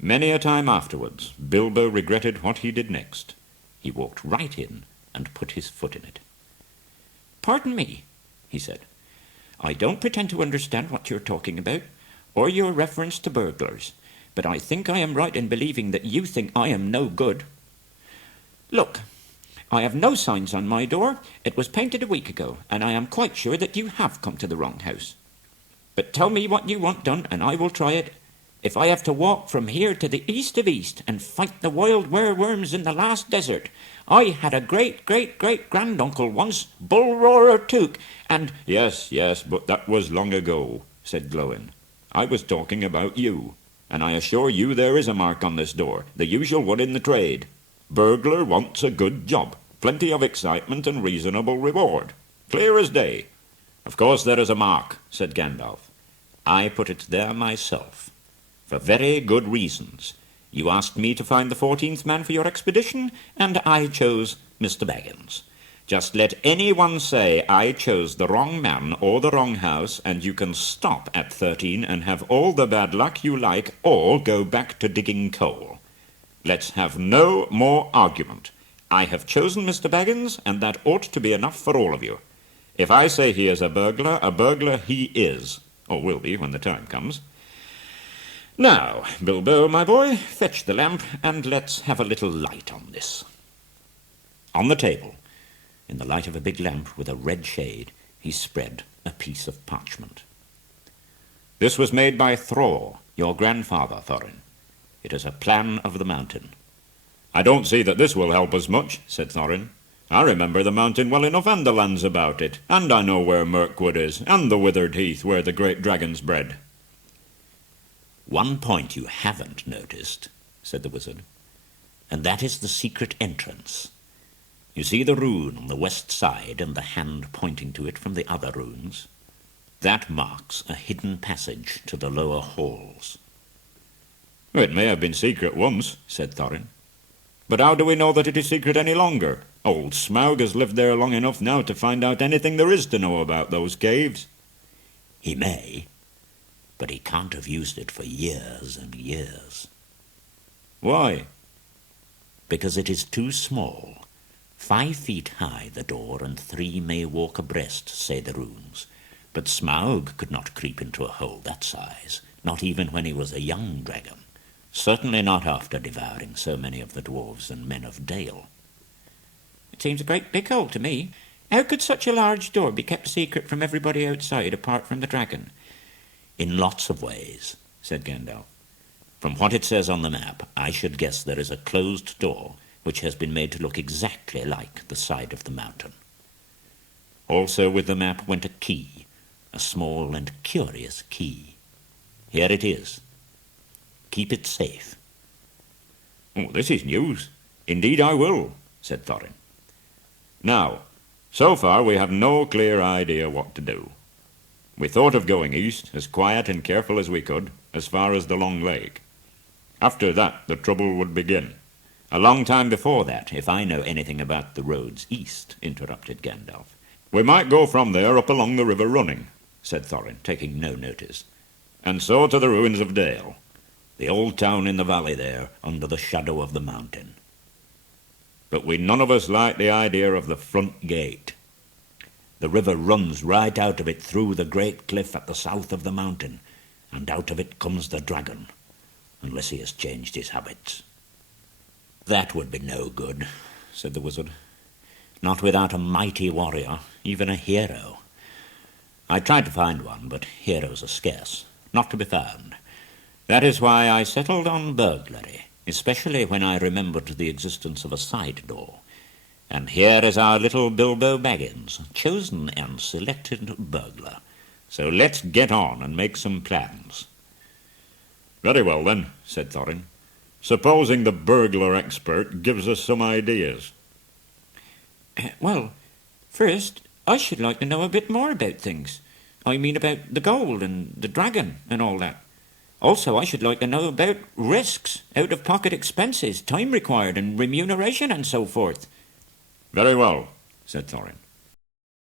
Many a time afterwards, Bilbo regretted what he did next. He walked right in and put his foot in it. "Pardon me," he said. "I don't pretend to understand what you're talking about, or your reference to burglars, but I think I am right in believing that you think I am no good. Look, I have no signs on my door. It was painted a week ago, and I am quite sure that you have come to the wrong house. But tell me what you want done, and I will try it. If I have to walk from here to the east of East and fight the wild wereworms in the last desert. I had a great-great-great-granduncle once, Bullroarer Took, and—" "Yes, but that was long ago," said Glowin. "I was talking about you, and I assure you there is a mark on this door, the usual one in the trade. Burglar wants a good job, plenty of excitement and reasonable reward. Clear as day." "Of course there is a mark," said Gandalf. "I put it there myself. For very good reasons. You asked me to find the 14th man for your expedition, and I chose Mr. Baggins. Just let anyone say I chose the wrong man or the wrong house, and you can stop at 13 and have all the bad luck you like, or go back to digging coal. Let's have no more argument. I have chosen Mr. Baggins, and that ought to be enough for all of you. If I say he is a burglar he is, or will be when the time comes. Now, Bilbo, my boy, fetch the lamp, and let's have a little light on this." On the table, in the light of a big lamp with a red shade, he spread a piece of parchment. "This was made by Thror, your grandfather, Thorin. It is a plan of the mountain." "I don't see that this will help us much," said Thorin. "I remember the mountain well enough and the lands about it, and I know where Mirkwood is, and the Withered Heath where the great dragons bred." "One point you haven't noticed," said the wizard, "and that is the secret entrance. You see the rune on the west side and the hand pointing to it from the other runes? That marks a hidden passage to the lower halls." "It may have been secret once," said Thorin. "But how do we know that it is secret any longer? Old Smaug has lived there long enough now to find out anything there is to know about those caves." "He may, but he can't have used it for years and years." "Why?" "Because it is too small. 5 feet high the door, and 3 may walk abreast, say the runes. But Smaug could not creep into a hole that size, not even when he was a young dragon. Certainly not after devouring so many of the dwarves and men of Dale." "It seems a great big hole to me. How could such a large door be kept secret from everybody outside, apart from the dragon?" "In lots of ways," said Gandalf. "From what it says on the map, I should guess there is a closed door which has been made to look exactly like the side of the mountain. Also with the map went a key, a small and curious key. Here it is. Keep it safe." "Oh, this is news. Indeed I will," said Thorin. "Now, so far we have no clear idea what to do. We thought of going east, as quiet and careful as we could, as far as the Long Lake. After that, the trouble would begin." "A long time before that, if I know anything about the roads east," interrupted Gandalf. "We might go from there up along the river Running," said Thorin, taking no notice, "and so to the ruins of Dale, the old town in the valley there, under the shadow of the mountain. But we none of us like the idea of the front gate. The river runs right out of it through the great cliff at the south of the mountain, and out of it comes the dragon, unless he has changed his habits." "That would be no good," said the wizard. "Not without a mighty warrior, even a hero. I tried to find one, but heroes are scarce, not to be found. That is why I settled on burglary, especially when I remembered the existence of a side door. And here is our little Bilbo Baggins, chosen and selected burglar. So let's get on and make some plans." "Very well, then," said Thorin. "Supposing the burglar expert gives us some ideas." "Well, first, I should like to know a bit more about things. I mean about the gold and the dragon and all that. Also, I should like to know about risks, out-of-pocket expenses, time required and remuneration and so forth." "Very well," said Thorin.